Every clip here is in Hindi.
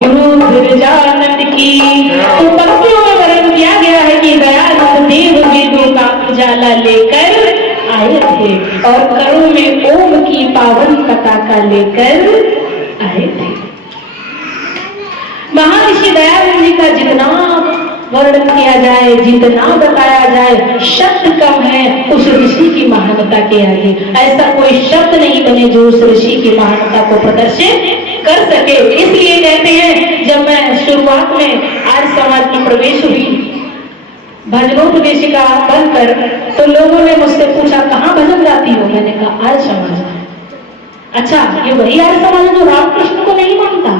गुरु गिरजानंद की। तो पंक्तियों में वर्णन किया गया है कि दयानंद देव वेदों का उजाला लेकर आए थे और करों में ओम की पावन पताका लेकर आए थे। महर्षि दयानंद जी का जितना वर्णन किया जाए, जितना बताया जाए, शब्द कम है उस ऋषि की महानता के आगे। ऐसा कोई शब्द नहीं बने जो उस ऋषि की महानता को प्रदर्शित कर सके। इसलिए कहते हैं, जब मैं शुरुआत में आर्य समाज में प्रवेश हुई, भजनोपदेशिका बनकर, तो लोगों ने मुझसे पूछा कहाँ भजन गाती हो? मैंने कहा आर्य समाज में। अच्छा, ये वही आर्य समाज जो रामकृष्ण को नहीं मानता?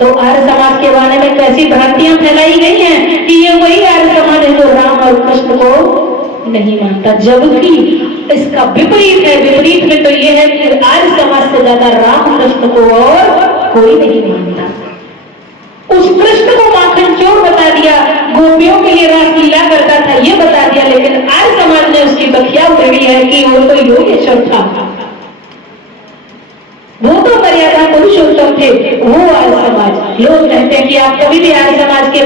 तो आर्य समाज के बारे में कैसी भ्रांतियां फैलाई गई हैं कि ये वही आर्य समाज है जो राम और कृष्ण को नहीं मानता, जबकि इसका विपरीत है। विपरीत में तो ये है कि आर्य समाज से ज्यादा राम कृष्ण को और कोई नहीं मानता। उस कृष्ण को माखन चोर बता दिया, गोपियों के लिए रासलीला करता था ये बता दिया, लेकिन आर्य समाज ने उसकी बखिया उड़ाई है कि वो तो योगेश्वर था, वो तो मर्यादा पुरुषोत्तम थे, वो आर्य समाज। लोग कहते हैं कि आप कभी भी आर्य समाज के,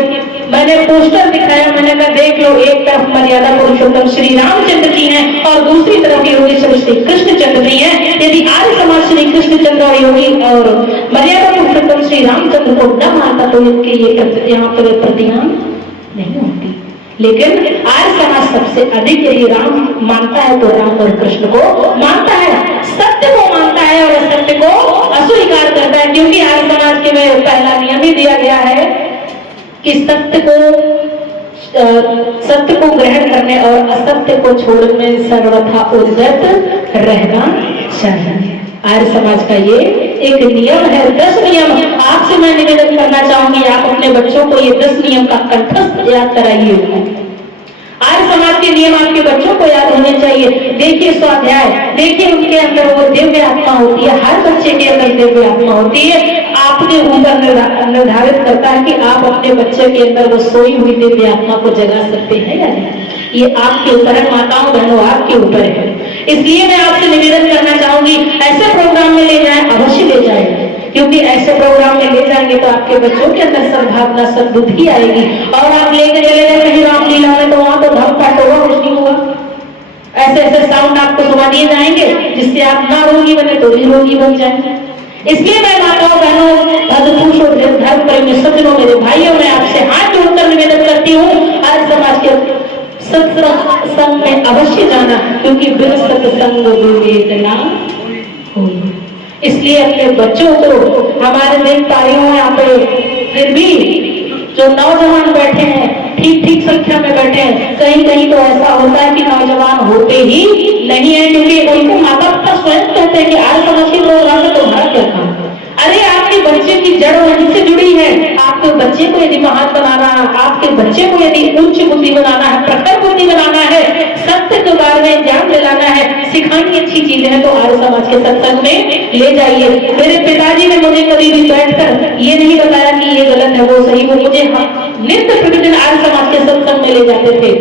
मैंने पोस्टर दिखाया, मैंने कहा देख लो, एक तरफ मर्यादा पुरुषोत्तम श्री रामचंद्र जी हैं और दूसरी तरफ योगेश्वर श्री कृष्णचंद्र जी हैं। यदि आर्य समाज श्री कृष्णचंद्र और योगी और मर्यादा पुरुषोत्तम श्री रामचंद्र को न मानता तो इनके ये यहाँ पर प्रतिमा नहीं होती। लेकिन आर्य समाज सबसे अधिक यदि राम मानता है तो राम और कृष्ण को मानता है, सत्य को मानता है और असत्य को अस्वीकार करता है। क्योंकि आर्य समाज के में पहला नियम ही दिया गया है कि सत्य को ग्रहण करने और असत्य को छोड़ने सर्वथा उद्यत रहना चाहिए। आर्य समाज का ये एक नियम है। 10 नियम आपसे मैं निवेदन करना चाहूंगी, आप अपने बच्चों को ये 10 नियम का कंठस्थ याद कराइए। आर्य समाज के नियम आपके बच्चों को याद होने चाहिए। देखिए स्वाध्याय, देखिए उनके अंदर वो दिव्य आत्मा होती है, हर बच्चे के अंदर दिव्य आत्मा होती है। आपके ऊपर निर्धारित करता है कि आप अपने बच्चे के अंदर वो सोई हुई दिव्य आत्मा को जगा सकते हैं या नहीं। ये आपके ऊपर है, माताओं बहनों आपके ऊपर है। इसलिए मैं आपसे निवेदन करना चाहूंगी, ऐसे प्रोग्राम में ले जाएं, अवश्य ले जाएं, क्योंकि ऐसे प्रोग्राम में ले जाएंगे तो आपके बच्चों के अंदर सद्भावना सद्बुद्धि आएगी। और आप लेके चले गए कहीं रामलीला में तो वहां तो धम फट होगा, कुछ नहीं होगा। ऐसे ऐसे साउंड आपको सुना दिए जाएंगे जिससे आप ना रोगी बने तो भी रोगी बन जाएंगे। इसलिए मैं माताओं बहनों, धर्मपुरुषों, धर्म प्रेमी सज्जनों, मेरे भाइयों, मैं आपसे हाथ जोड़कर निवेदन करती हूँ, आर्य समाज के सत्संग में अवश्य जाना, क्योंकि बिन सत्संग विवेक ना होगा। इसलिए अपने बच्चों को, हमारे देख पा रही हूँ यहाँ पे फिर भी जो नौजवान बैठे हैं, ठीक ठीक संख्या में बैठे हैं, कहीं कहीं तो ऐसा होता है कि नौजवान होते ही नहीं है, क्योंकि उनको माता पिता स्वयं कहते हैं कि आर्य समाज के प्रोग्राम में तुम्हारा क्या काम। अरे आपके बच्चे की जड़ वहीं से जुड़ी है। आपके बच्चे को यदि महान बनाना, आपके बच्चे को यदि उच्च बुद्धि बनाना है, प्रखर बुद्धि बनाना है, सत्य के बारे में ज्ञान दिलाना है, सिखानी अच्छी चीजें हैं, तो आर्य समाज के सत्संग में ले जाइए। मेरे पिताजी ने मुझे कभी भी बैठकर ये नहीं बताया कि ये गलत है वो सही, वो मुझे नित्य प्रतिदिन आर्य समाज के सत्संग में ले जाते थे।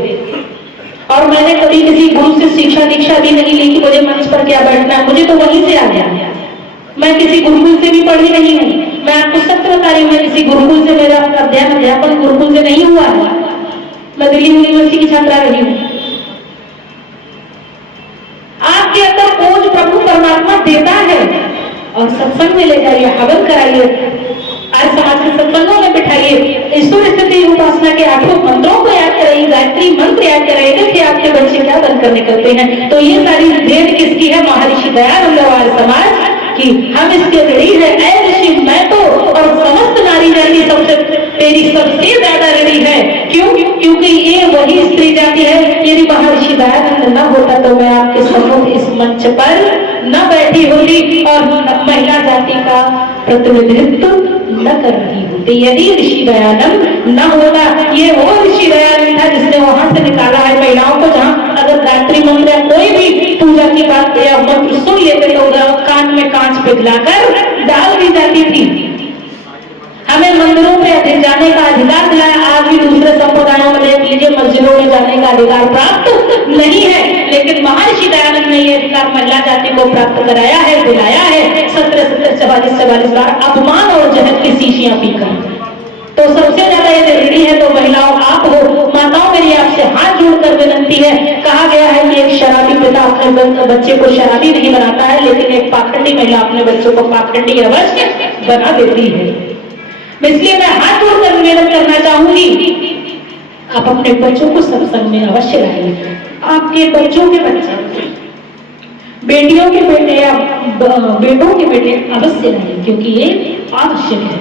और मैंने कभी किसी गुरु से शिक्षा दीक्षा भी नहीं ली कि मुझे मंच पर क्या बैठना है, मुझे तो वहीं से आ गया। मैं किसी गुरुकुल से भी पढ़ी नहीं हूँ। मैं आपको सत्य बता रही हूँ, मैं किसी गुरुकुल से, मेरा अध्यापन गुरुकुल से नहीं हुआ है। मैं दिल्ली यूनिवर्सिटी की छात्रा रही हूँ। आपके अंदर खोज प्रभु परमात्मा देता है और सत्संग में ले जाइए, हवन कराइए, आर्य समाज के सत्संगों में बिठाइए, ईश्वर स्थिति उपासना के 8 मंत्रों को याद कराइए, गायत्री मंत्र याद कराइए। देखिए आपके बच्चे क्या बनकर निकलते हैं। तो ये सारी देन किसकी है? महर्षि दयानंद आर्य समाज कि हम इसके ऋणी है। ऐ ऋषि मैं तो और समस्त नारी जाति सबसे तेरी सबसे ज्यादा ऋणी है। क्यों? क्योंकि ये वही स्त्री जाति है। यदि महर्षि दयानंद न होता तो मैं आपके सम्मुख इस मंच पर न बैठी होती और महिला जाति का प्रतिनिधित्व न कर रही होती। यदि ऋषि दयानंद न होता, ये वो ऋषि दयानंद था जिसने वहां से निकाला है महिलाओं को, जहां अगर गायत्री मंत्र या कोई भी पूजा की बात या मंत्र सुन लेते तो कान में कांच पिघलाकर डाल दी जाती थी। हमें मंदिरों पे अधिक जाने का अधिकार दिलाया। आज भी दूसरे संप्रदायों में देख लीजिए, मस्जिदों में जाने का अधिकार प्राप्त नहीं है, लेकिन महर्षि दयानंद ने ये अधिकार महिला जाति को प्राप्त कराया है, दिलाया है 1744 बार अपमान और जहर की शीशियां पीकर। तो सबसे ज्यादा ये जरूरी है, तो महिलाओं आप हो, माताओं मेरी आपसे हाथ जोड़कर विनंती है। कहा गया है कि एक शराबी पिता अपने बच्चे को शराबी नहीं बनाता है, लेकिन एक पाखंडी महिला अपने बच्चों को पाखंडी अवश्य बना देती है। इसलिए मैं हाथ जोड़कर निवेदन करना चाहूंगी, आप अपने बच्चों को सत्संग में अवश्य लाइए। आपके बच्चों के बच्चे, बेटियों के बेटे या बेटों के बेटे अवश्य लाइए, क्योंकि ये आवश्यक है।